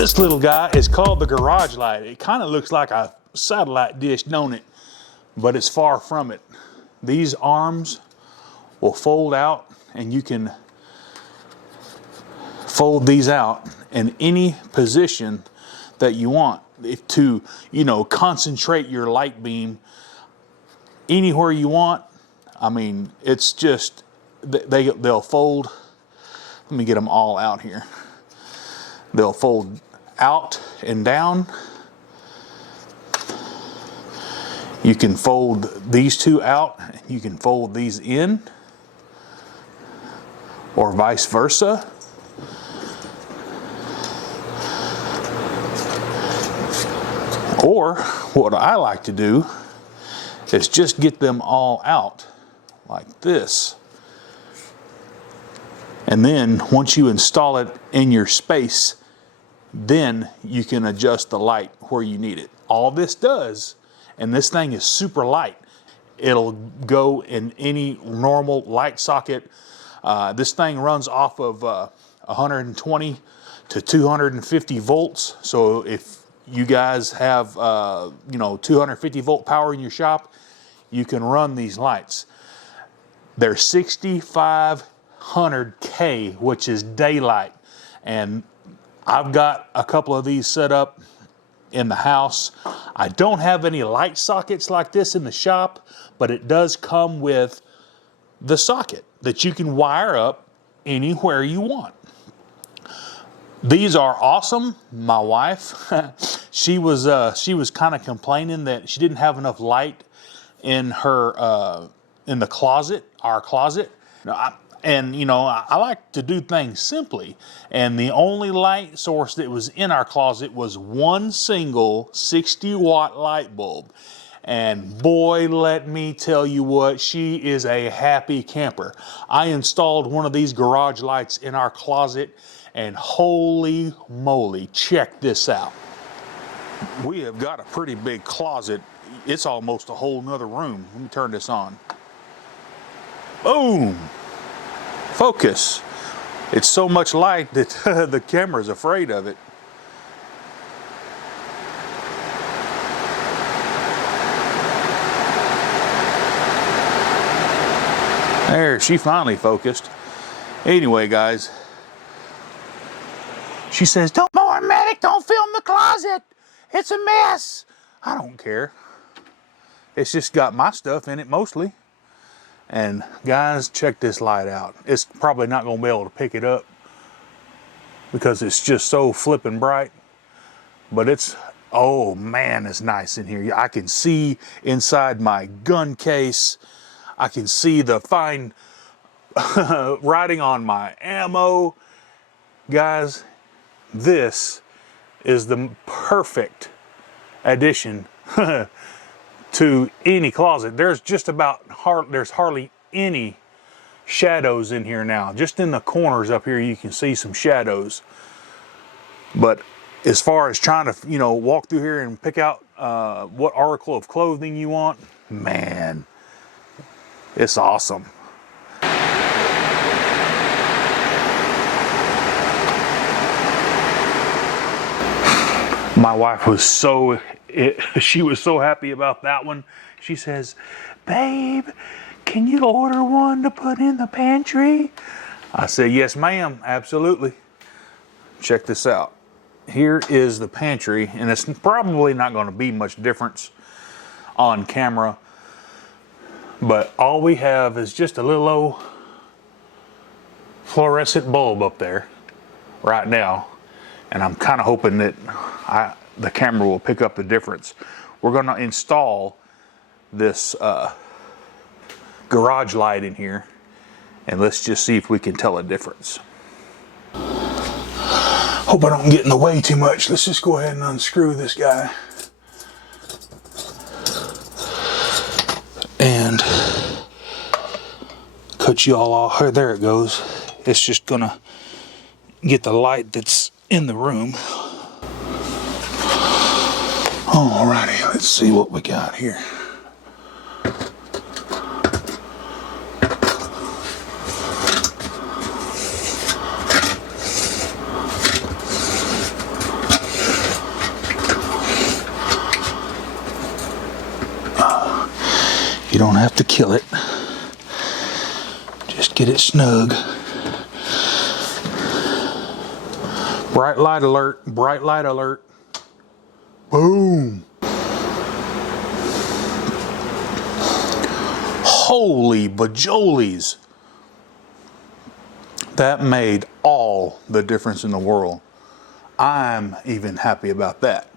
This little guy is called the garage light. It kind of looks like a satellite dish, don't it? But it's far from it. These arms will fold out, and you can fold these out in any position that you want to, you know, concentrate your light beam anywhere you want. I mean, it's just, they'll fold. Let me get them all out here. They'll fold out and down. You can fold these two out, and you can fold these in, or vice versa. Or what I like to do is just get them all out like this. And then once you install it in your space, then you can adjust the light where you need it. All this does, and this thing is super light, it'll go in any normal light socket. This thing runs off of 120 to 250 volts. So if you guys have you know, 250 volt power in your shop, you can run these lights. They're 6500K, which is daylight, and I've got a couple of these set up in the house. I don't have any light sockets like this in the shop, but it does come with the socket that you can wire up anywhere you want. These are awesome. My wife, she was kind of complaining that she didn't have enough light in her in the closet, our closet. And you know, I like to do things simply, and the only light source that was in our closet was one single 60-watt light bulb. And boy, let me tell you what, she is a happy camper. I installed one of these garage lights in our closet, and holy moly, check this out. We have got a pretty big closet. It's almost a whole nother room. Let me turn this on. Boom! Focus. It's so much light that the camera's afraid of it. There, she finally focused. Anyway, guys, she says, "Don't more medic, don't film the closet. It's a mess." I don't care. It's just got my stuff in it mostly. And guys, check this light out. It's probably not going to be able to pick it up because it's just so flippin' bright. But it's, oh man, it's nice in here. I can see inside my gun case. I can see the fine writing on my ammo. Guys, this is the perfect addition to any closet. There's just about there's hardly any shadows in here now. Just in the corners up here you can see some shadows. But as far as trying to, you know, walk through here and pick out what article of clothing you want, man, it's awesome. My wife was she was so happy about that one. She says, "Babe, can you order one to put in the pantry?" I said, "Yes, ma'am, absolutely." Check this out. Here is the pantry, and it's probably not going to be much difference on camera, but all we have is just a little old fluorescent bulb up there right now, and I'm kind of hoping that the camera will pick up the difference. We're going to install this garage light in here, and let's just see if we can tell a difference. Hope I don't get in the way too much. Let's just go ahead and unscrew this guy. And cut you all off. There it goes. It's just gonna get the light that's in the room. Alrighty, let's see what we got here. don't have to kill it. Just get it snug. Bright light alert, bright light alert. Boom. Holy bajolies. That made all the difference in the world. I'm even happy about that.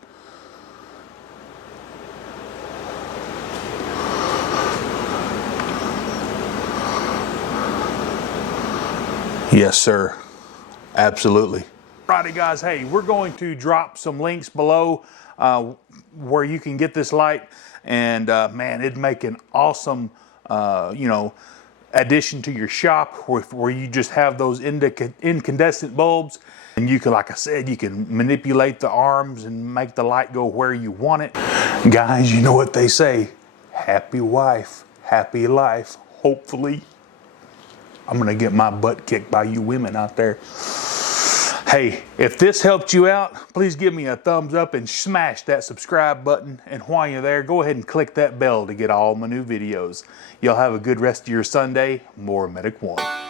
Yes, sir. Absolutely. Alrighty, guys. Hey, we're going to drop some links below where you can get this light, and man, it'd make an awesome, you know, addition to your shop where you just have those incandescent bulbs, and you can, like I said, you can manipulate the arms and make the light go where you want it. Guys, you know what they say: happy wife, happy life. Hopefully. I'm gonna get my butt kicked by you women out there. Hey, if this helped you out, please give me a thumbs up and smash that subscribe button. And while you're there, go ahead and click that bell to get all my new videos. Y'all have a good rest of your Sunday. More Medic One.